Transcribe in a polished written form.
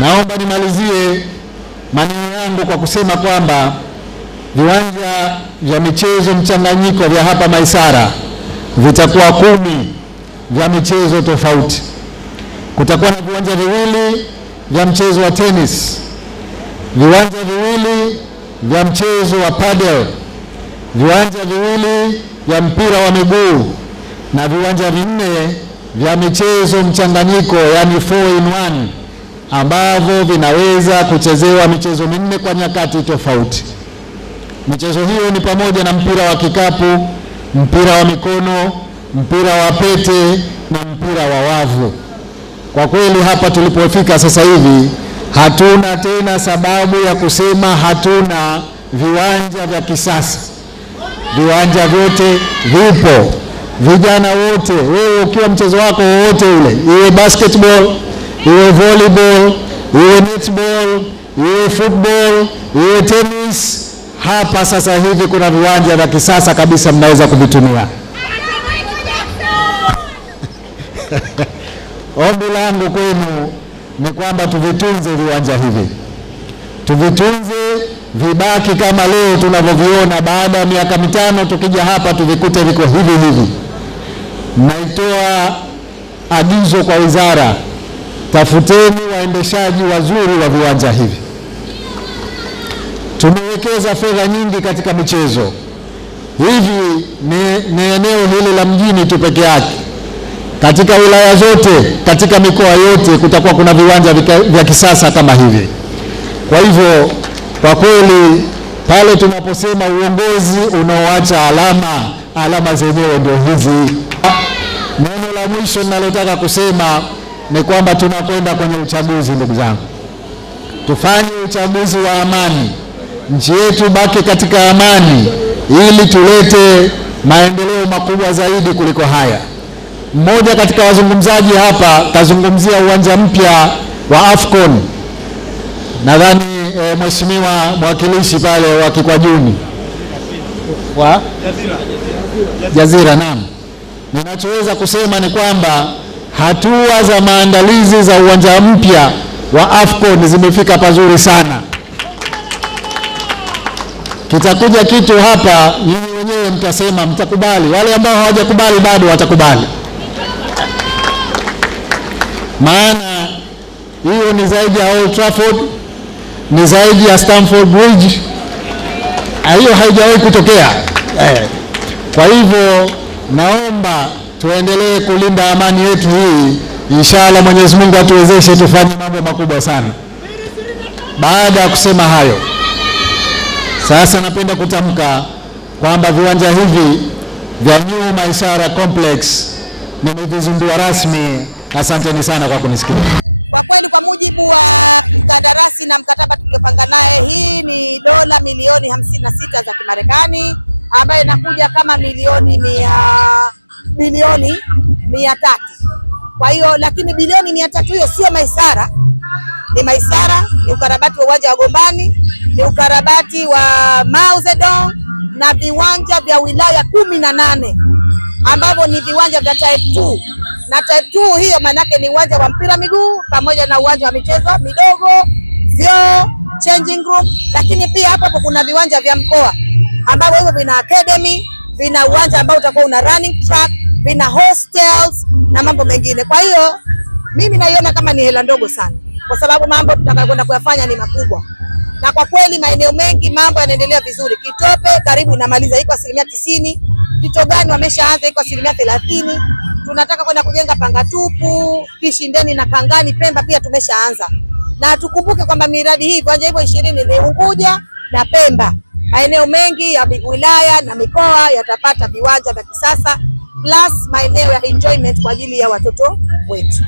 Naomba nimalizie maneno yangu kwa kusema kwamba viwanja vya michezo mchanganyiko vya hapa Maisara vitakuwa 10 vya michezo tofauti. Kutakuwa na viwanja viwili vya mchezo wa tennis, viwanja viwili vya mchezo wa paddle, viwanja viwili vya mpira wa miguu na viwanja 4 vya michezo mchanganyiko, yani 4-in-1, ambavyo vinaweza kuchezewa michezo 4 kwa nyakati tofauti. Michezo hiyo ni pamoja na mpira wa kikapu, mpira wa mikono, mpira wa pete na mpira wa wavu. Kwa kweli hapa tulipofika sasa hivi hatuna tena sababu ya kusema hatuna viwanja vya kisasa. Viwanja vyote vipo. Vijana wote, wewe ukiwa mchezo wako wote ule, iwe basketball, iwe volleyball, iwe netball, iwe football, iwe tennis, hapa sasa hivi kuna viwanja vya kisasa kabisa mnaweza kuvitumia. Ombi langu kwenu ni kwamba tuvitunze viwanja hivi. Tuvitunze, vibaki kama leo tunavyoviona. Baada ya miaka 5 tukija hapa tuvikute viko hivi hivi. Naitoa agizo kwa wizara, tafuteni waendeshaji wazuri wa viwanja hivi. Tumewekeza fedha nyingi katika michezo. Hivi ni eneo hili la mjini tu peke yake. Katika wilaya zote, katika mikoa yote kutakuwa kuna viwanja vya kisasa kama hivi. Kwa hivyo, kwa kweli pale tunaposema uongozi unaoacha alama zenyewe ndio hizi. Neno la mwisho ninalotaka kusema ni kwamba tunakwenda kwenye uchaguzi, ndugu zangu. Tufanye uchaguzi wa amani. Nchi yetu baki katika amani ili tulete maendeleo makubwa zaidi kuliko haya. Mmoja katika wazungumzaji hapa kazungumzia uwanja mpya wa Afcon. Nadhani mheshimiwa mwakilishi pale wa Kikwajuni wa Jazira, naam. Ninachoweza kusema ni kwamba hatua za maandalizi za uwanja mpya wa Afcon zimefika pazuri sana. Kitakuja kitu hapa, nyinyi wenyewe mtasema mtakubali. Wale ambao hawajakubali bado watakubali. Maana hiyo ni zaidi ya Old Trafford, ni zaidi ya Stamford Bridge. Hiyo haijawahi kutokea. Kwa hivyo naomba tuendelee kulinda amani yetu hii. Inshallah Mwenyezi Mungu atuwezeshe tufanye mambo makubwa sana. Baada ya kusema hayo, sasa napenda kutamka kwamba viwanja hivi vya New Maisara Complex nimevizindua rasmi. Asanteni sana kwa kunisikia. Kwa kweli kwa mujibu wa mkandarasi na mkataba tuliopanga naye, hii ni dola milioni 56 za Kimarekani, ambayo inakuja kama milioni 300. Kwa hiyo lakini bilioni 300 hiyo sio Maisara. Ni Maisara, ni ukarabati wa uwanja wa Gombani, ni ukarabati wa Mao Zedong na viwanja vya wilaya 18 ambavyo ni viwanja vya type 2. Na type 2 hiyo manake ni uwanja wa mpira miguu pamoja na uwanja wa michezo midogo, vyoo, changing room, lakini pia hapo kuna viwanja vya mkoa ambavyo hivyo vina academy, vina uwanja ambao utakuwa una running track, vina hostels na mambo mengine. Kwa hiyo mimi naiona kama ni hela ndogo sana, kwa sababu mambo tutakayokwenda kuyafanya ni makubwa. Na kwa kweli maeneo mengi mambo yanaendelea vizuri. Kitope karibu inamaliza, iko 90%. Kitogani wameshaanza, iko 30%. Tunataka kwenda kujenga Pangatupu, Kishindeni na Kangani, Pemba pia tumeshaanza. Na tukumbuke kwamba miradi hii viwanja hivyo 20 ni Unguja na Pemba. Maeneo mengi ya wilaya na mikoa yatapata viwanja vya kisasa plus maeneo ya enjoyment kwa ajili ya watoto wetu.